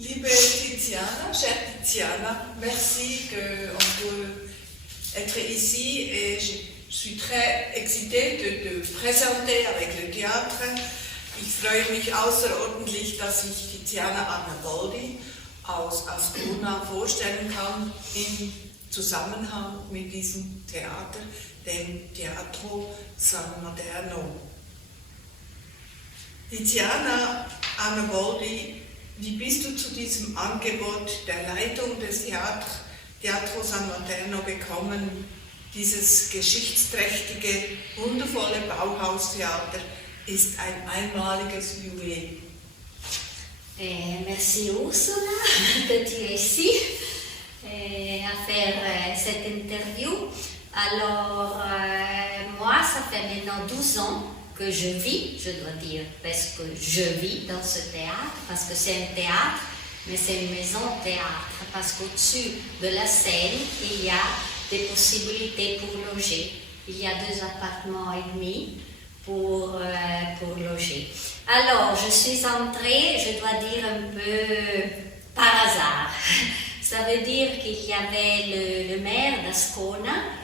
Liebe Tiziana, chère Tiziana, merci qu'on peut être ici et je suis très excitée de te présenter avec le théâtre. Ich freue mich außerordentlich, dass ich Tiziana Arnaboldi aus Ascona vorstellen kann im Zusammenhang mit diesem Theater, dem Teatro San Materno. Tiziana Arnaboldi, wie bist du zu diesem Angebot der Leitung des Teatro San Materno gekommen? Dieses geschichtsträchtige, wundervolle Bauhaustheater ist ein einmaliges Juwel. Merci Ursula d'être ici à faire cette interview. Alors, moi, ça fait maintenant 12 ans que je vis, je dois dire, parce que je vis dans ce théâtre, parce que c'est un théâtre, mais c'est une maison théâtre, parce qu'au-dessus de la scène, il y a des possibilités pour loger. Il y a 2 appartements et demi pour loger. Alors, je suis entrée, je dois dire un peu par hasard. Ça veut dire qu'il y avait le maire d'Ascona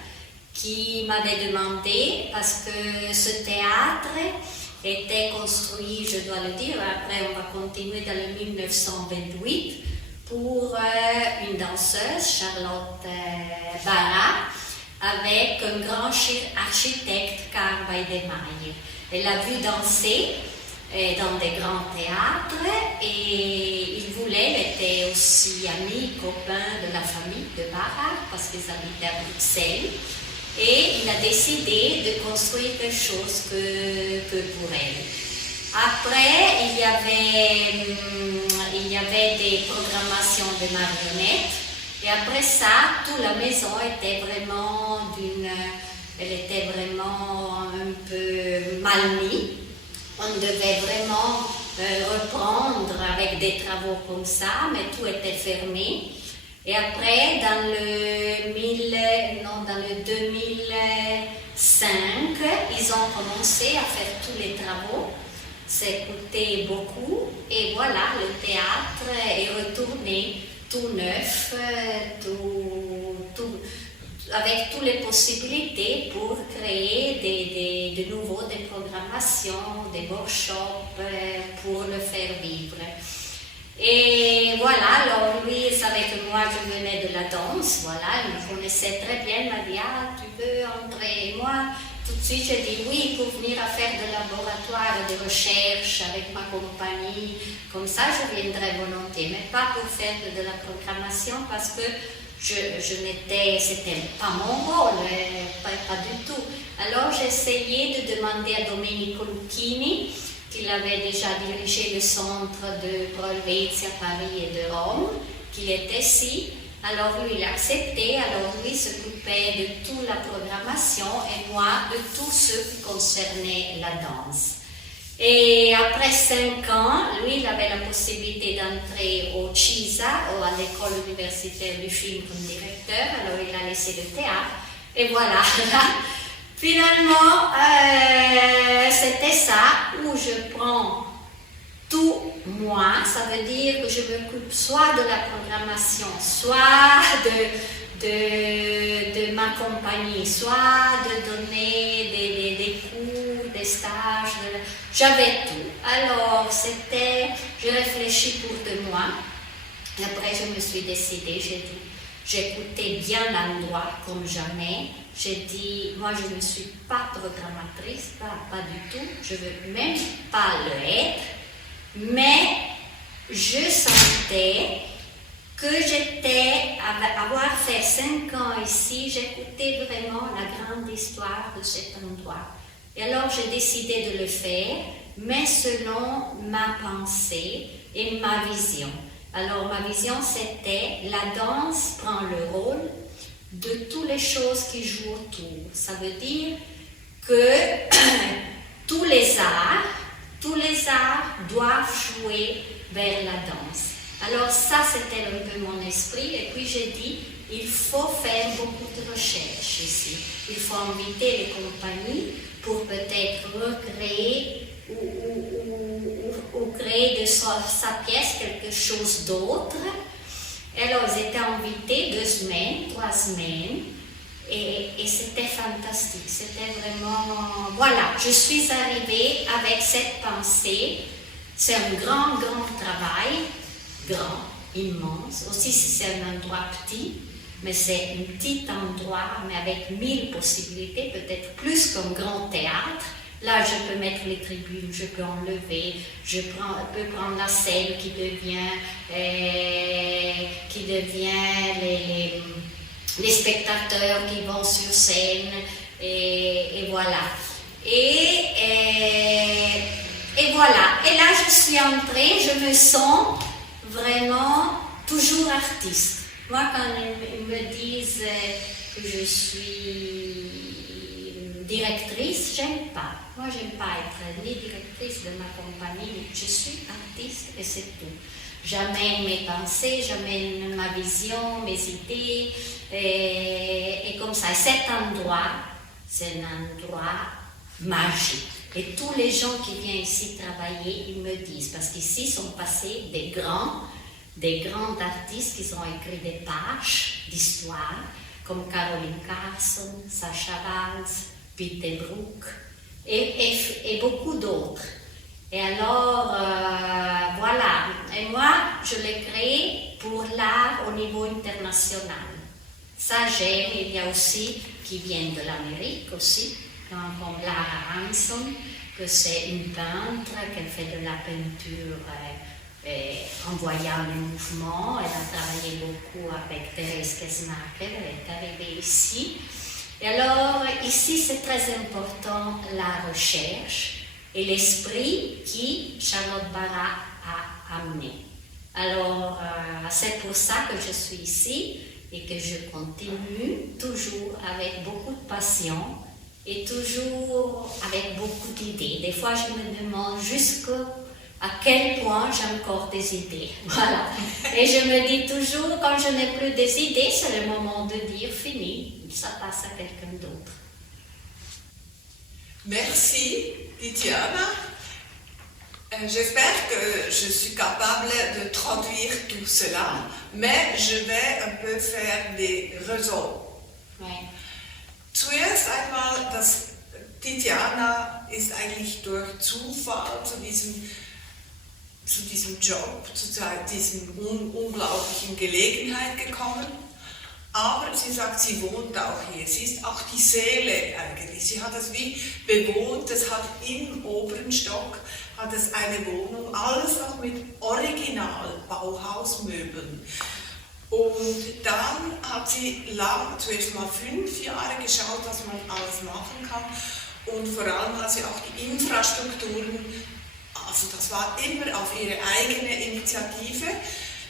qui m'avait demandé, parce que ce théâtre était construit, je dois le dire, après on va continuer dans le 1928, pour une danseuse, Charlotte Barra, avec un grand architecte, Karl Weidemayer. Elle a vu danser dans des grands théâtres et il voulait, elle était aussi amie, copain de la famille de Barra, parce qu'ils habitaient à Bruxelles. Et il a décidé de construire quelque chose que pour elle. Après, il y avait des programmations de marionnettes. Et après ça, toute la maison était vraiment elle était vraiment un peu mal mise. On devait vraiment reprendre avec des travaux comme ça, mais tout était fermé. Et après, dans le 2005, ils ont commencé à faire tous les travaux. Ça coûtait beaucoup. Et voilà, le théâtre est retourné tout neuf, avec toutes les possibilités pour créer de nouveau des programmations, des workshops pour le faire vivre. Et voilà, alors lui, il savait que moi je venais de la danse, voilà, il me connaissait très bien, il m'a dit, ah, tu veux entrer? Et moi, tout de suite, j'ai dit oui, pour venir à faire de laboratoire de recherche avec ma compagnie, comme ça je viendrais volontiers, mais pas pour faire de la programmation parce que c'était pas mon rôle, pas du tout. Alors j'ai essayé de demander à Domenico Lucchini, qu'il avait déjà dirigé le centre de Helvetia, Paris et de Rome, qu'il était ici. Alors lui, il a accepté, alors lui s'occupait de toute la programmation et moi de tout ce qui concernait la danse. Et après 5 ans, lui, il avait la possibilité d'entrer au CISA, à l'école universitaire du film comme directeur, alors il a laissé le théâtre, et voilà. Finalement, c'était ça, où je prends tout moi, ça veut dire que je m'occupe soit de la programmation, soit de ma compagnie, soit de donner des cours, des stages, j'avais tout. Alors, je réfléchis pour de moi, et après je me suis décidée, j'écoutais bien l'endroit comme jamais. J'ai dit, moi je ne suis pas programmatrice, pas du tout, je ne veux même pas l'être, mais je sentais que avoir fait 5 ans ici, j'écoutais vraiment la grande histoire de cet endroit. Et alors j'ai décidé de le faire, mais selon ma pensée et ma vision. Alors ma vision c'était, la danse prend le rôle de toutes les choses qui jouent autour. Ça veut dire que tous les arts doivent jouer vers la danse. Alors ça, c'était un peu mon esprit. Et puis j'ai dit, il faut faire beaucoup de recherches ici. Il faut inviter les compagnies pour peut-être recréer ou ou créer de sa pièce quelque chose d'autre. Alors, ils étaient invités 2 semaines, 3 semaines, et c'était fantastique. C'était vraiment... Voilà, je suis arrivée avec cette pensée. C'est un grand, grand travail, grand, immense. Aussi, si c'est un endroit petit, mais c'est un petit endroit, mais avec 1000 possibilités, peut-être plus qu'un grand théâtre. Là, je peux mettre les tribunes, je peux enlever, je peux prendre la scène qui devient les spectateurs qui vont sur scène, et voilà. Et voilà. Et là, je suis entrée, je me sens vraiment toujours artiste. Moi, quand ils me disent que je suis directrice, j'aime pas. Moi, j'aime pas être ni directrice de ma compagnie, mais je suis artiste et c'est tout. J'amène mes pensées, j'amène ma vision, mes idées, et comme ça. Cet endroit, c'est un endroit magique. Et tous les gens qui viennent ici travailler, ils me disent, parce qu'ici sont passés des grands artistes qui ont écrit des pages d'histoire, comme Caroline Carson, Sacha Valls, Peter Brook, et beaucoup d'autres. Et alors, voilà. Et moi, je l'ai créé pour l'art au niveau international. Ça, j'aime. Il y a aussi qui viennent de l'Amérique aussi, comme Lara Hanson, que c'est une peintre, qu'elle fait de la peinture en voyant le mouvement. Elle a travaillé beaucoup avec Thérèse Kesmacher, elle est arrivée ici. Et alors, ici, c'est très important la recherche et l'esprit qui Charlotte Barra a amené. Alors, c'est pour ça que je suis ici et que je continue toujours avec beaucoup de passion et toujours avec beaucoup d'idées. Des fois, je me demande jusqu'à quel point j'ai encore des idées. Voilà. Et je me dis toujours, quand je n'ai plus des idées, c'est le moment de dire fini. Ça passe à quelqu'un d'autre. Merci, Tiziana. J'espère que je suis capable de traduire tout cela, mais je vais un peu faire des raisons. Ouais. Zuerst einmal, dass Tiziana ist eigentlich durch Zufall zu diesem Job, zu dieser unglaublichen Gelegenheit gekommen. Aber sie sagt, sie wohnt auch hier. Sie ist auch die Seele eigentlich. Sie hat es wie bewohnt. Es hat im oberen Stock hat es eine Wohnung, alles noch mit Original-Bauhausmöbeln. Und dann hat sie zuerst mal 5 Jahre geschaut, was man alles machen kann. Und vor allem hat sie auch die Infrastrukturen, also das war immer auf ihre eigene Initiative.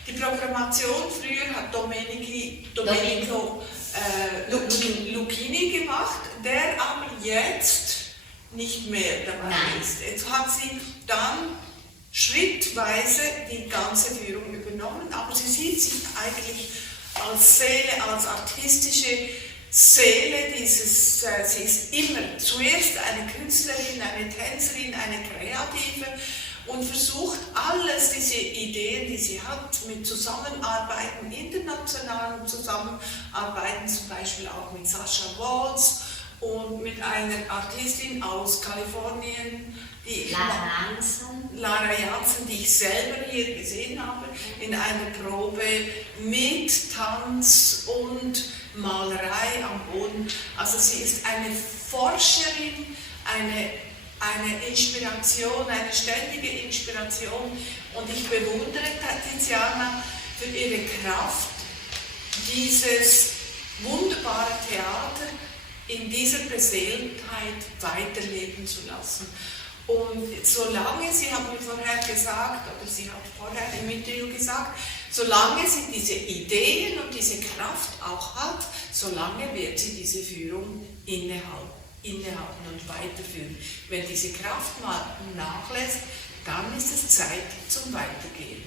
Die Programmation früher hat Domenico Lucchini gemacht, der aber jetzt nicht mehr dabei ist. Jetzt hat sie dann schrittweise die ganze Führung übernommen, aber sie sieht sich eigentlich als Seele, als artistische Seele dieses, sie ist immer zuerst eine Künstlerin, eine Tänzerin, eine Kreative und versucht alles, diese Ideen, die sie hat, mit Zusammenarbeiten, internationalen Zusammenarbeiten, zum Beispiel auch mit Sascha Waltz und mit einer Artistin aus Kalifornien, die Lara Jansen, die ich selber hier gesehen habe, in einer Probe mit Tanz und Malerei am Boden. Also sie ist eine Forscherin, eine Inspiration, eine ständige Inspiration, und ich bewundere Tiziana für ihre Kraft, dieses wunderbare Theater in dieser Beseeltheit weiterleben zu lassen. Und solange, sie hat mir vorher gesagt, oder sie hat vorher im Interview gesagt, solange sie diese Ideen und diese Kraft auch hat, solange wird sie diese Führung innehalten und weiterführen. Wenn diese Kraft mal nachlässt, dann ist es Zeit zum Weitergehen.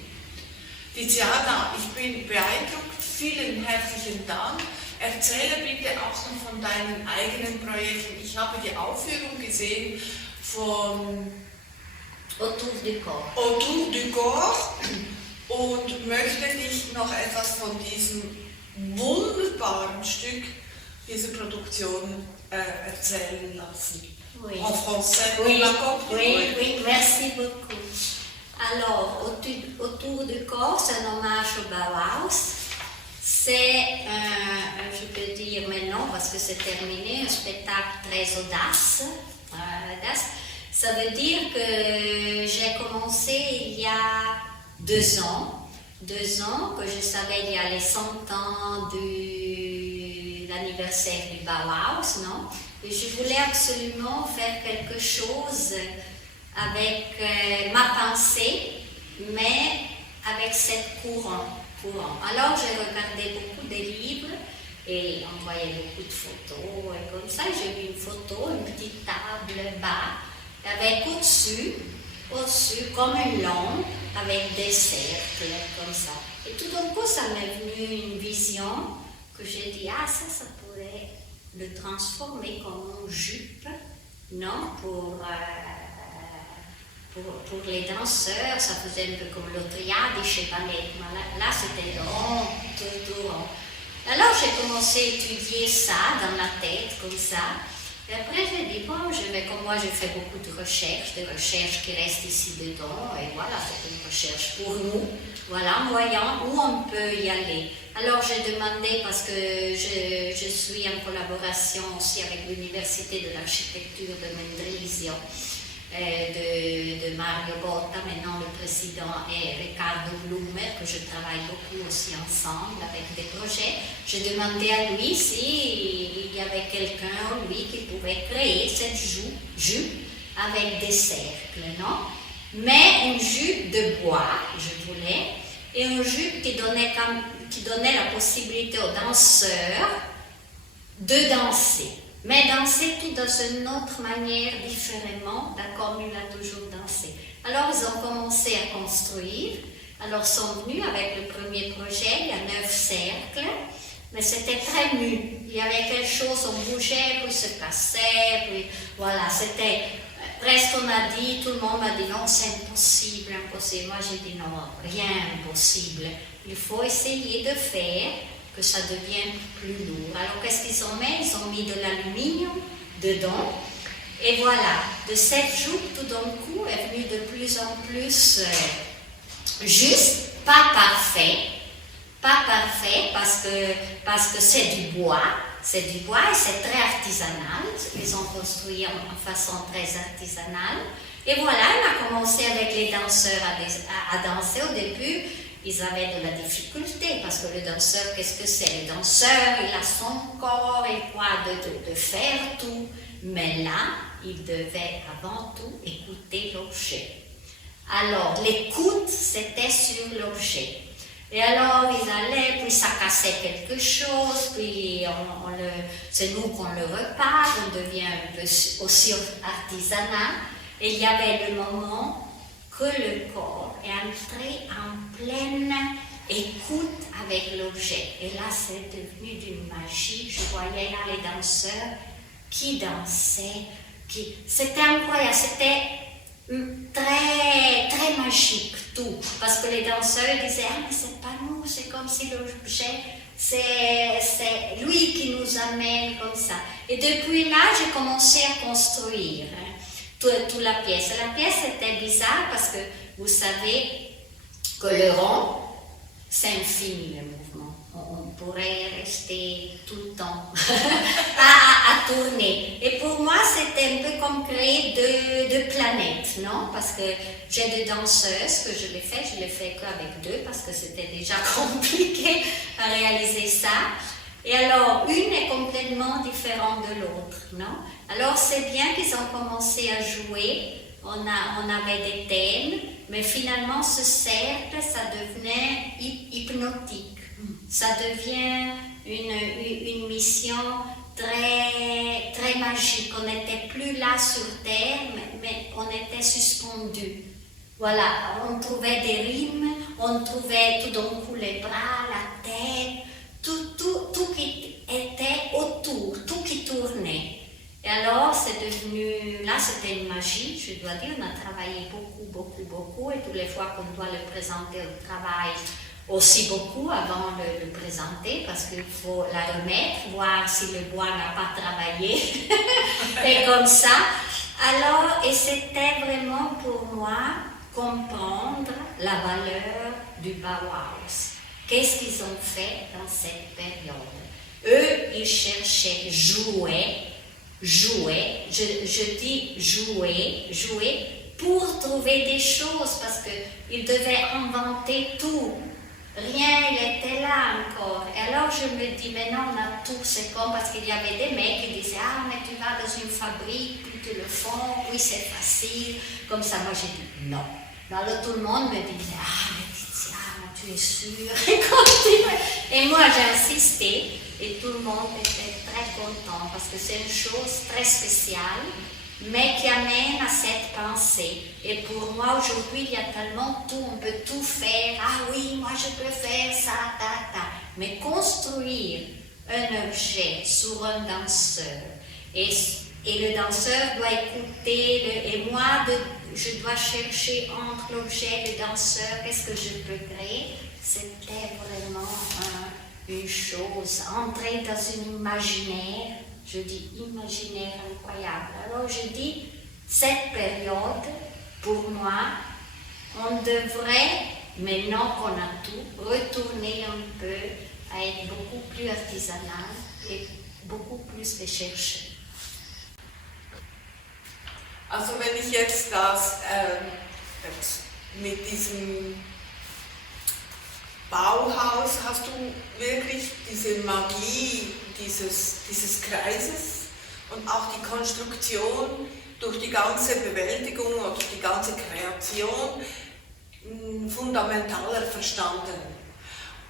Tiziana, ich bin beeindruckt, vielen herzlichen Dank. Erzähle bitte auch noch von deinen eigenen Projekten. Ich habe die Aufführung gesehen von Autour du corps. Autour du Corps und möchte dich noch etwas von diesem wunderbaren Stück, diese Produktion erzählen lassen. Oui. En français, Oui, on l'a compris? oui, merci beaucoup. Alors, autour du corps, c'est un hommage au Bauhaus. C'est, je peux dire maintenant parce que c'est terminé, un spectacle très audace. Ça veut dire que j'ai commencé il y a 2 ans. 2 ans que je savais il y a les 100 ans de l'anniversaire du Bauhaus, non? Et je voulais absolument faire quelque chose avec ma pensée, mais avec cette courant. Alors j'ai regardé beaucoup de livres et envoyé beaucoup de photos et comme ça j'ai vu une photo, une petite table bas, avec au-dessus comme une lampe avec des cercles comme ça. Et tout d'un coup ça m'est venu une vision que j'ai dit ça pourrait le transformer comme une jupe, non, pour les danseurs, ça faisait un peu comme le triade chez ballet. Là c'était rond, tout rond. Alors j'ai commencé à étudier ça dans la tête, comme ça. Et après j'ai dit, comme moi j'ai fait beaucoup de recherches qui restent ici dedans, et voilà, c'est une recherche pour nous, voilà, en voyant où on peut y aller. Alors j'ai demandé, parce que je suis en collaboration aussi avec l'Université de l'architecture de Mendrisio, de Mario Botta, maintenant le président, et Riccardo Blumer, que je travaille beaucoup aussi ensemble avec des projets. J'ai demandé à lui s'il y avait quelqu'un, lui, qui pouvait créer cette jupe avec des cercles, non? Mais une jupe de bois, je voulais, et une jupe qui donnait la possibilité aux danseurs de danser. Mais danser tout dans une autre manière, différemment, comme il a toujours dansé. Alors, ils ont commencé à construire. Alors, ils sont venus avec le premier projet, il y a 9 cercles, mais c'était très mu. Il y avait quelque chose, on bougeait, puis se cassait, puis voilà, c'était presque, on a dit, tout le monde m'a dit non, c'est impossible. Moi, j'ai dit non, rien impossible. Il faut essayer de faire que ça devienne plus lourd. Alors qu'est-ce qu'ils ont mis? Ils ont mis de l'aluminium dedans. Et voilà, de cette jupe, tout d'un coup, est venue de plus en plus juste, pas parfait parce que c'est du bois et c'est très artisanal. Ils ont construit en façon très artisanale. Et voilà, on a commencé avec les danseurs à danser au début. Ils avaient de la difficulté parce que le danseur, qu'est-ce que c'est? Le danseur, il a son corps, il croit de faire tout. Mais là, il devait avant tout écouter l'objet. Alors, l'écoute, c'était sur l'objet. Et alors, ils allaient, puis ça cassait quelque chose, puis c'est nous qu'on le repart, on devient un peu aussi artisanal. Et il y avait le moment que le corps est entré en pleine écoute avec l'objet. Et là, c'est devenu d'une magie. Je voyais là les danseurs qui dansaient. C'était incroyable, c'était très, très magique tout. Parce que les danseurs disaient, mais c'est pas nous, c'est comme si l'objet, c'est lui qui nous amène comme ça. Et depuis là, j'ai commencé à construire toute la pièce. La pièce était bizarre parce que vous savez que le rond, c'est infini le mouvement. On pourrait rester tout le temps à tourner. Et pour moi, c'était un peu comme créer deux planètes, non? Parce que j'ai des danseuses que je l'ai fait qu'avec 2 parce que c'était déjà compliqué à réaliser ça. Et alors, une est complètement différente de l'autre, non? Alors, c'est bien qu'ils ont commencé à jouer. On avait des thèmes, mais finalement, ce cercle, ça devenait hypnotique. Ça devient une mission très, très magique. On n'était plus là sur Terre, mais on était suspendu. Voilà, on trouvait des rimes, on trouvait tout d'un coup les bras, la tête, tout qui était autour, tout qui tournait. Et alors, c'est devenu, là, c'était une magie, je dois dire, on a travaillé beaucoup, et toutes les fois qu'on doit le présenter, on travaille aussi beaucoup avant de le présenter, parce qu'il faut la remettre, voir si le bois n'a pas travaillé, et comme ça. Alors, et c'était vraiment pour moi comprendre la valeur du Bauhaus. Qu'est-ce qu'ils ont fait dans cette période? Eux, ils cherchaient jouer, je dis jouer pour trouver des choses, parce qu'ils devaient inventer tout. Rien, il était là encore. Et alors je me dis, maintenant on a tout, c'est comme, parce qu'il y avait des mecs qui disaient, ah mais tu vas dans une fabrique, puis tu le font, oui c'est facile, comme ça. Moi j'ai dit non. Alors tout le monde me disait, ah mais Tiziana, tu es sûre? Et moi j'ai insisté, et tout le monde était très content, parce que c'est une chose très spéciale, mais qui amène à cette pensée. Et pour moi, aujourd'hui, il y a tellement tout, on peut tout faire. Ah oui, moi je peux faire ça, ta. Mais construire un objet sur un danseur, et le danseur doit écouter, et moi, je dois chercher entre l'objet et le danseur, qu'est-ce que je peux créer? C'était vraiment une chose, entrer dans une imaginaire. Je dis imaginaire incroyable. Alors je dis, cette période, pour moi, on devrait, maintenant qu'on a tout, retourner un peu à être beaucoup plus artisanal et beaucoup plus bechercher. Also wenn ich jetzt das mit diesem Bauhaus, hast du wirklich diese Magie dieses Kreises und auch die Konstruktion durch die ganze Bewältigung oder die ganze Kreation fundamentaler verstanden.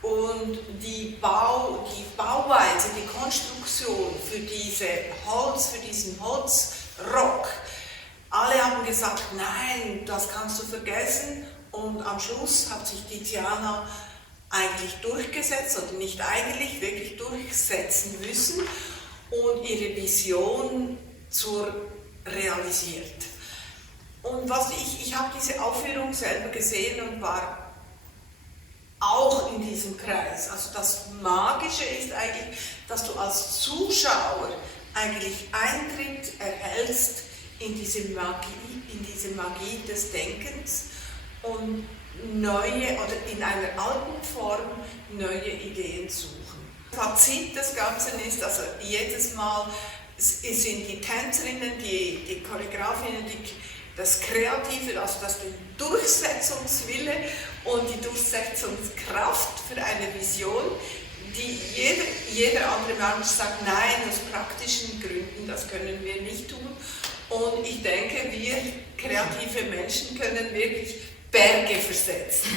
Und die Bauweise, die Konstruktion für diesen Holzrock, alle haben gesagt, nein, das kannst du vergessen. Und am Schluss hat sich Tiziana eigentlich durchgesetzt, oder nicht eigentlich, wirklich durchsetzen müssen und ihre Vision realisiert. Und ich habe diese Aufführung selber gesehen und war auch in diesem Kreis. Also das Magische ist eigentlich, dass du als Zuschauer eigentlich Eintritt erhältst in diese Magie des Denkens und neue oder in einer alten Form neue Ideen suchen. Fazit des Ganzen ist, also jedes Mal es sind die Tänzerinnen, die Choreografinnen, das Kreative, also das den Durchsetzungswille und die Durchsetzungskraft für eine Vision, die jeder andere Mensch sagt, nein, aus praktischen Gründen, das können wir nicht tun. Und ich denke, wir kreative Menschen können wirklich Berge versetzen.